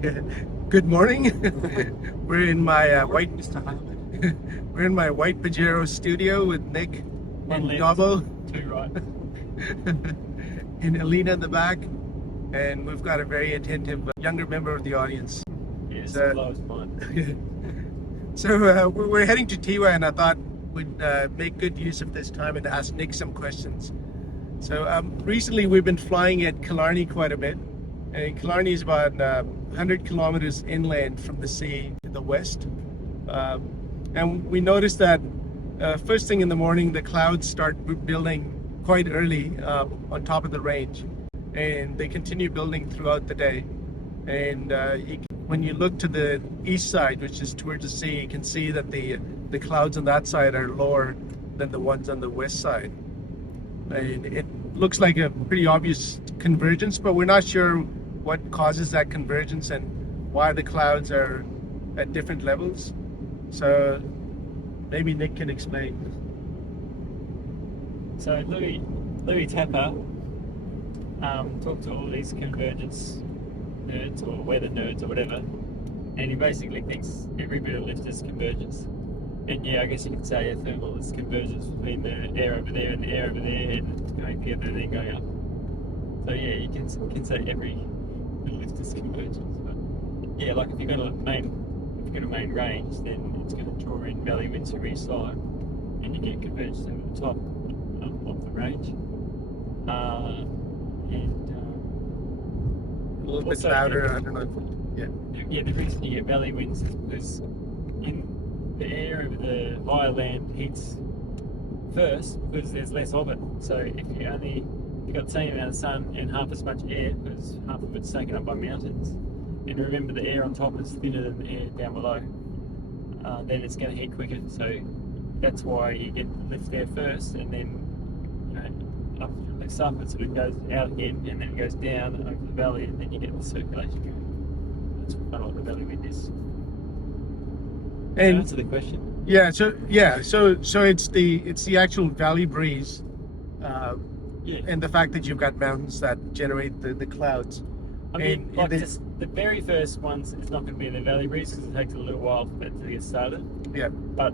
Good morning. We're in my white Mr. Harwood. we're in my white Pajero studio with Nick One and left, Gabo two right. and Alina in the back, and we've got a very attentive younger member of the audience. Yes, So- the lowest mine. So we're heading to Tiwa, and I thought we'd make good use of this time and ask Nick some questions. So recently we've been flying at Killarney quite a bit, and Killarney is about 100 kilometers inland from the sea to the west. And we noticed that first thing in the morning, the clouds start building quite early on top of the range, and they continue building throughout the day. And when you look to the east side, which is towards the sea, you can see that the clouds on that side are lower than the ones on the west side. And it looks like a pretty obvious convergence, but we're not sure what causes that convergence and why the clouds are at different levels. So maybe Nick can explain. So Louis Tapper talked to all these convergence nerds or weather nerds or whatever, and he basically thinks every bit of lift is convergence. And yeah, I guess you could say a thermal is convergence between the air over there and the air over there, and it's going together and then going up. So yeah, you can say every bit of lift is convergence. But yeah, like if you've got a main range, then it's going to draw in valley winds from each side, and you get convergence over the top of the range. A little bit louder, I don't know. Yeah, the reason you get valley winds is because the air over the higher land heats first because there's less of it. So if you've got the same amount of sun and half as much air, because half of it's taken up by mountains, and remember the air on top is thinner than the air down below, then it's going to heat quicker. So that's why you get lift there first, and then up it sort of goes out again, and then it goes down over the valley, and then you get the circulation going. That's kind of what the valley wind is. And Answer the question. So it's the actual valley breeze, Yeah. and the fact that you've got mountains that generate the clouds. I mean, And like they- just the very first ones, it's not going to be the valley breeze because it takes a little while for it to get started. Yeah. But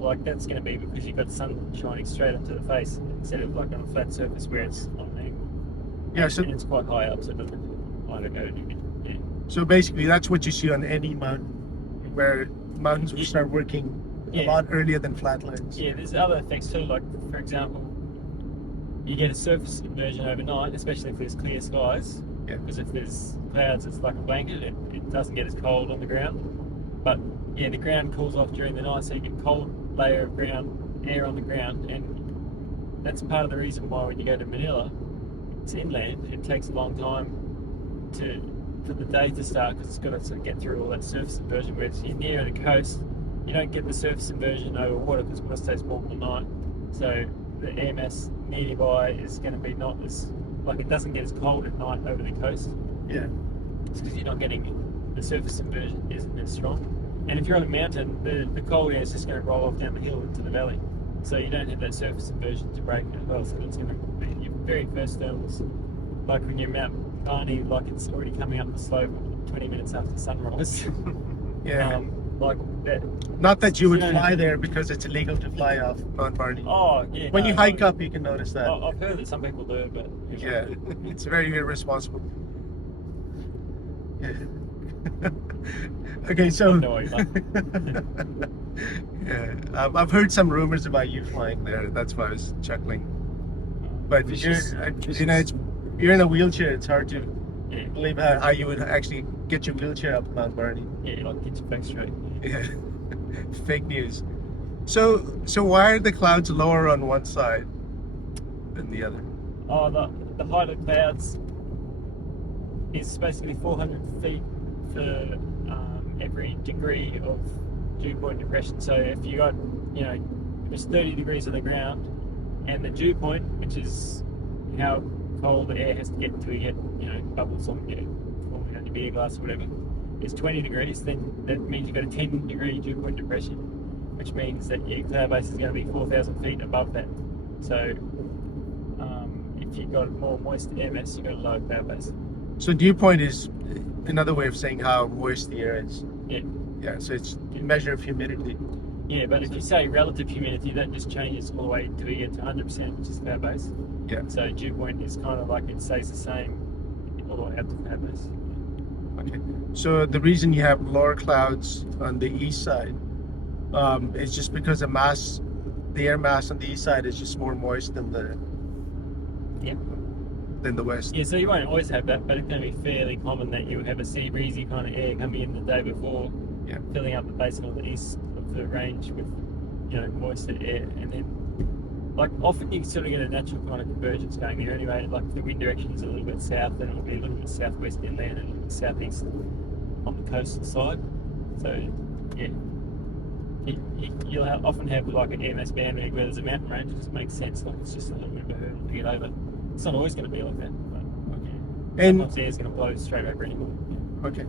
like that's going to be because you've got the sun shining straight up to the face instead of like on a flat surface where it's on an angle. Yeah, so And it's quite high up, so it doesn't either go. Yeah. So basically, that's what you see on any mountain, where mountains will start working a Yeah. lot earlier than flatlands. Yeah, there's other effects too. Like for example, you get a surface inversion overnight, especially if there's clear skies. Yeah. Because if there's clouds, it's like a blanket. It doesn't get as cold on the ground. But yeah, the ground cools off during the night, so you get a cold layer of ground air on the ground, and that's part of the reason why when you go to Manila, it's inland. It takes a long time for the day to start because it's got to sort of get through all that surface inversion. Whereas you're near the coast, you don't get the surface inversion over water because water stays warm all night. So the air mass nearby is going to be not as like it doesn't get as cold at night over the coast. Yeah. It's because you're not getting the surface inversion isn't as strong. And if you're on a mountain, the cold air is just going to roll off down the hill into the valley. So you don't have that surface inversion to break as well. So it's going to be your very first thermals. Like when you're Mount Barney, like it's already coming up the slope 20 minutes after sunrise. Yeah. Like that. Not that you would Yeah. fly there because it's illegal to fly off Mount Barney. Oh, yeah. When no, you hike up, you can notice that. I've heard that some people do it, but Yeah, it's very irresponsible. Yeah. Okay, so No, I like yeah, I've heard some rumors about you flying there. That's why I was chuckling. But you're in a wheelchair. It's hard to yeah, believe how you would actually get your wheelchair up Mount Barney. yeah, like get your back straight. Yeah, fake news. So why are the clouds lower on one side than the other? Oh, the height of clouds is basically 400 feet for every degree of dew point depression. So if you got, if it's 30 degrees on the ground, and the dew point, which is how cold the air has to get until you get, bubbles on forming on your beer glass or whatever, is 20 degrees, then that means you've got a 10 degree dew point depression, which means that your cloud base is going to be 4,000 feet above that. So if you've got more moist air mass, you've got a lower cloud base. So dew point is another way of saying how moist the air is. Yeah. Yeah, so it's a measure of humidity. Yeah, but if you say relative humidity, that just changes all the way till you get to 100%, which is cloud base. Yeah. So dew point is kind of like it stays the same all the way up to cloud base. Okay. So the reason you have lower clouds on the east side is just because the air mass on the east side is just more moist than the Yeah. than the west. Yeah, so you won't always have that, but it's going to be fairly common that you have a sea breezy kind of air coming in the day before, Yeah. filling up the basin of the east of the range with, moisture air, and then, like, often you sort of get a natural kind of convergence going there anyway. Like, if the wind direction is a little bit south, then it'll be a little bit southwest inland and a little bit southeast on the coastal side. So, yeah. You'll often have like an air mass bandwidth where there's a mountain range. It just makes sense. Like, it's just a little bit of a hurdle to get over. It's not always going to be like that. But And sometimes the air's going to blow straight over anyway. okay,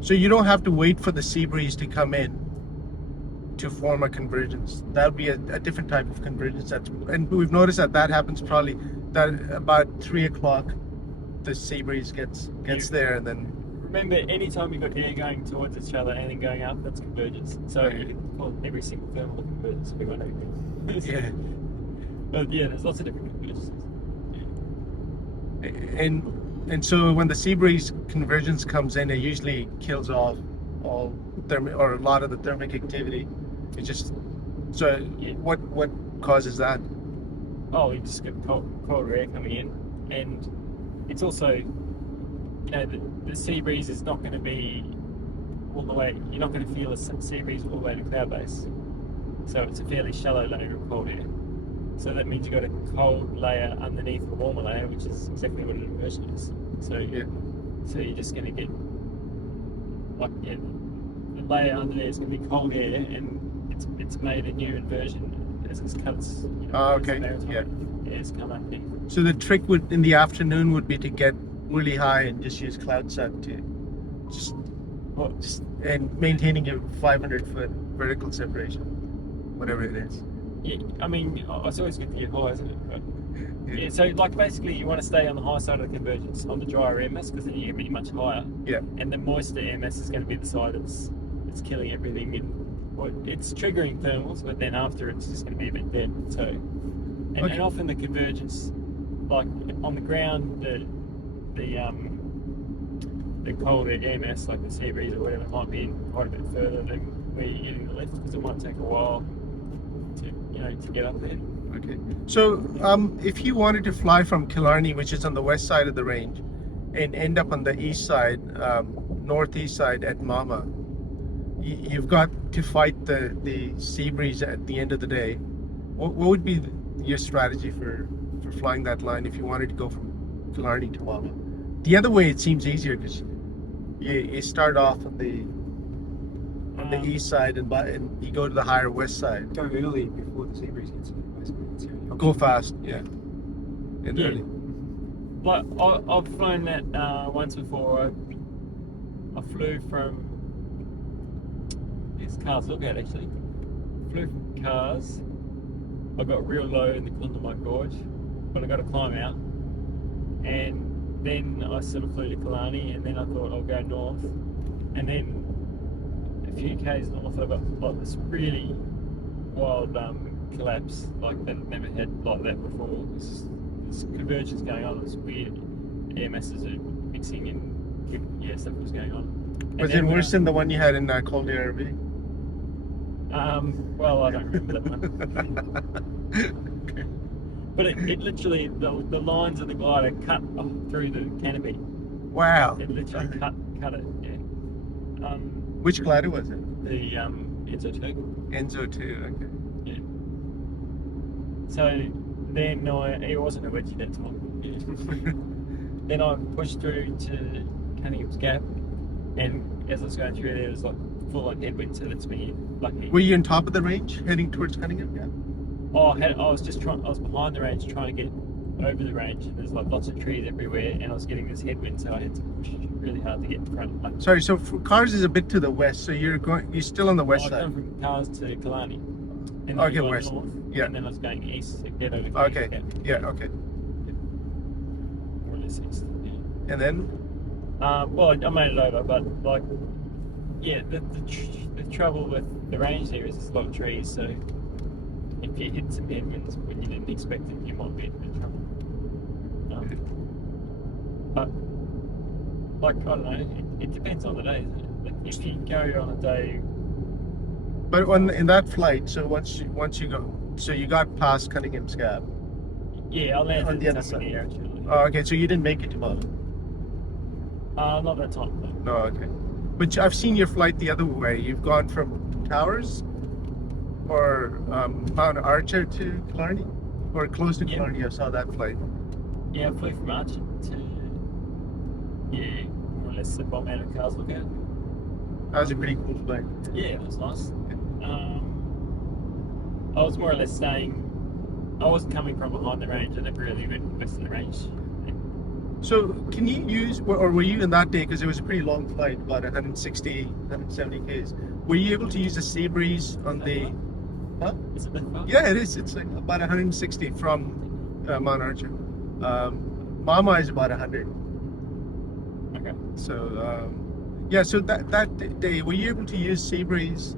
so you don't have to wait for the sea breeze to come in to form a convergence. That would be a different type of convergence. And we've noticed that happens probably that about 3 o'clock, the sea breeze gets there, and then. Remember, anytime you've got air going towards each other and then going up, that's convergence. So every single thermal convergence we want to. Yeah. But yeah, there's lots of different convergences. And so when the sea breeze convergence comes in, it usually kills off all or a lot of the thermic activity. It just what causes that? Oh, you just get colder air coming in, and it's also, the sea breeze is not going to be all the way. You're not going to feel a sea breeze all the way to cloud base, so it's a fairly shallow layer of cold air. So that means you've got a cold layer underneath a warmer layer, which is exactly what an inversion is. So so you're just going to get the layer under there is going to be cold air, and it's made a new inversion as it cuts. Okay. Air's come up here. So the trick in the afternoon would be to get really high and just use cloud set to just and maintaining a 500-foot vertical separation, whatever it is. Yeah, I mean, it's always good to get high, isn't it? But, yeah, so like basically you want to stay on the high side of the convergence, on the drier air mass, because then you're going to be much higher. Yeah. And the moister air mass is going to be the side that's killing everything. It's triggering thermals, but then after it's just going to be a bit dead. So, and often the convergence, like on the ground, the colder air mass, like the sea breeze or whatever, might be quite a bit further than where you're getting the lift, because it might take a while to get up there. Okay. So if you wanted to fly from Killarney, which is on the west side of the range, and end up on the east side, northeast side at Mama, you've got to fight the sea breeze at the end of the day. What would be your strategy for flying that line if you wanted to go from Killarney to Mama? The other way, it seems easier because you start off on the east side and you go to the higher west side. Go early before the sea breeze hits. Go fast, yeah. And early. Like I've flown that once before. I flew from Cars Lookout actually. Flew from Cars. I got real low in the Klondike Gorge, but I got to climb out, and then I sort of flew to Killarney, and then I thought I'll go north, and then a few k's north I got like this really wild collapse, like that I've never had like that before. This convergence going on, this weird air masses are mixing, and stuff was going on. Was it worse than the one you had in Cold Air RV? Well, I don't remember that one. Okay. But it literally, the lines of the glider cut through the canopy. Wow. It literally cut it, yeah. Which glider was it? The Enzo 2. Enzo 2, okay. Yeah. So then it wasn't a wedgie that time. Yeah. Then I pushed through to Cunningham's Gap, and as I was going through there was like full-on headwind, so that's me lucky. Were you on top of the range heading towards Cunningham? Yeah. Oh, I was behind the range trying to get over the range, and there's like lots of trees everywhere, and I was getting this headwind, so I had to push really hard to get in front. Sorry, so Cars is a bit to the west, so you're still on the west I've side. gone from Cars to Killarney. And then Okay, gone west. north, Yeah. And then I was going east to get over. Okay. Yeah. Okay. More or less east. Yeah. And then Well, I made it over, but like, yeah, the trouble with the range there is there's a lot of trees, so if you hit some headwinds when you didn't expect it, you might be in trouble. But like, I don't know, it depends on the day, isn't it? Like, if you go on a day, But in that flight, so once you go, so you got past Cunningham's Gap. yeah, I landed On the in other side. Tasmania actually. Oh, okay, so you didn't make it to Bali. Not that time though. No, okay. But I've seen your flight the other way. You've gone from Towers or Mount Archer to Killarney, or close to Yeah. Killarney. I saw that flight. Yeah, I flew from Archer to, yeah, more or less the bomb out of Cars Lookout. That was a pretty cool flight. Yeah, it was nice. I was more or less staying, I wasn't coming from behind the range, I never really went west of the range. So can you use, or were you in that day, because it was a pretty long flight, about 160, 170 k's. Were you able to use the sea breeze on the? Huh? Is it that far? Yeah, it is. It's like about 160 from Mount Archer. Mama is about 100. Okay. So yeah, so that day, were you able to use sea breeze